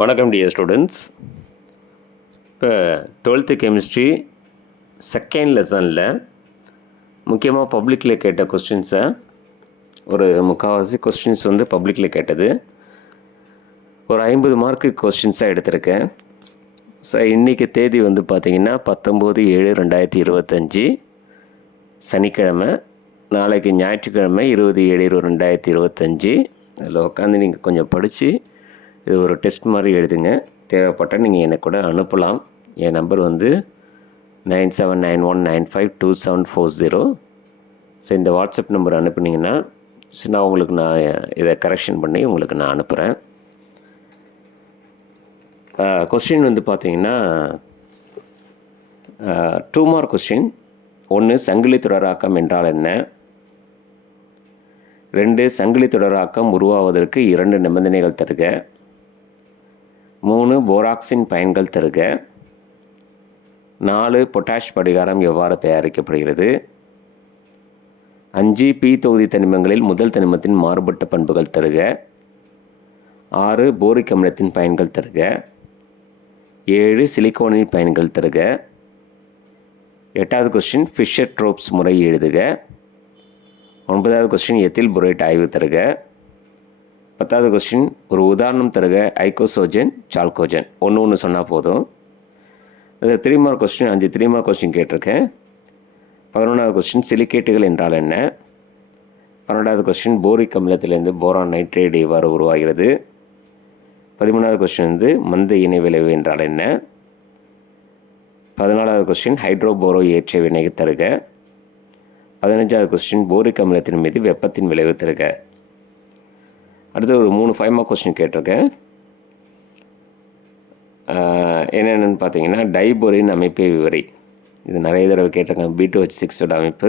வணக்கம் dear students. இப்போ 12th chemistry second லெசனில் முக்கியமாக பப்ளிக்கில் கேட்ட கொஸ்டின்ஸை ஒரு முக்கால்வாசி கொஸ்டின்ஸ் பப்ளிக்கில் கேட்டது ஒரு 50 மார்க்கு கொஸ்டின்ஸாக எடுத்திருக்கேன். ஸோ இன்றைக்கி தேதி பார்த்திங்கன்னா 19/7/2025 சனிக்கிழமை. நாளைக்கு ஞாயிற்றுக்கிழமை 20/7/2025. அதில் உட்காந்து நீங்கள் கொஞ்சம் படித்து இது ஒரு டெஸ்ட் மாதிரி எழுதுங்க. தேவைப்பட்டால் நீங்கள் எனக்கு கூட அனுப்பலாம். என் நம்பர் 9791952740. ஸோ இந்த வாட்ஸ்அப் நம்பர் அனுப்புனீங்கன்னா நான் உங்களுக்கு இதை கரெக்ஷன் பண்ணி உங்களுக்கு நான் அனுப்புகிறேன். கொஸ்டின் பார்த்தீங்கன்னா 2 மார்க் கொஸ்டின். 1 சங்கிலி தொடராக்கம் என்றால் என்ன? 2 சங்கிலி தொடராக்கம் உருவாவதற்கு 2 நிபந்தனைகள் தருக. 3 போராக்ஸின் பயன்கள் தருக. 4 பொட்டாஷ் படிகாரம் எவ்வாறு தயாரிக்கப்படுகிறது? 5 பி தொகுதி தனிமங்களில் முதல் தனிமத்தின் மாறுபட்ட பண்புகள் தருக. 6 போரிக் அமிலத்தின் பயன்கள் தருக. 7 சிலிக்கோனின் பயன்கள் தருக. 8வது கொஸ்டின் ஃபிஷர் ட்ரோப்ஸ் முறை எழுதுக. 9வது கொஸ்டின் எத்தில் புரேட் ஆய்வு தருக. 10வது கொஸ்டின் ஒரு உதாரணம் தருக. ஐகோசோஜன், சால்கோஜன். ஒன்று சொன்னால் போதும். அது 3 மார்க் கொஸ்டின். 5 3 மார்க் கொஸ்டின் கேட்டிருக்கேன். 11வது கொஸ்டின் சிலிக்கேட்டுகள் என்றால் என்ன? 12வது கொஸ்டின் போரிக் அமிலத்திலிருந்து போரான் நைட்ரேட் எவ்வாறு உருவாகிறது? 13வது கொஸ்டின் மந்த இணை விளைவு என்றால் என்ன? 14வது கொஸ்டின் ஹைட்ரோபோரோ ஏற்ற வினை தருக. 15வது கொஸ்டின் போரிக் அமிலத்தின் மீது வெப்பத்தின் விளைவு தருக. அடுத்து ஒரு 3 5 மார்க் கொஸ்டின் கேட்டிருக்கேன். என்னென்னு பார்த்தீங்கன்னா டைபோரின் அமைப்பை விவரி. இது நிறைய தடவை கேட்டிருக்கேன். B2H6 அமைப்பு.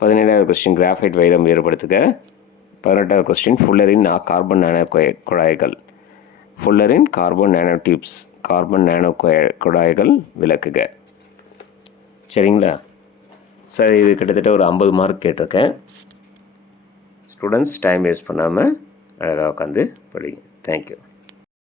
17வது கொஸ்டின் கிராஃபைட் வைரம் வேறுபடுத்துக. 18வது கொஸ்டின் ஃபுல்லரின் கார்பன் நானோ குழாய்கள். Fullerene carbon nano tubes. Carbon nano குழாய்கள் விளக்குக. சரிங்களா? சரி, இது கிட்டத்தட்ட ஒரு 50 மார்க் கேட்டிருக்கேன். ஸ்டூடெண்ட்ஸ் டைம் வேஸ்ட் பண்ணாமல் அழகாக உட்காந்து படிங்க. தேங்க்யூ.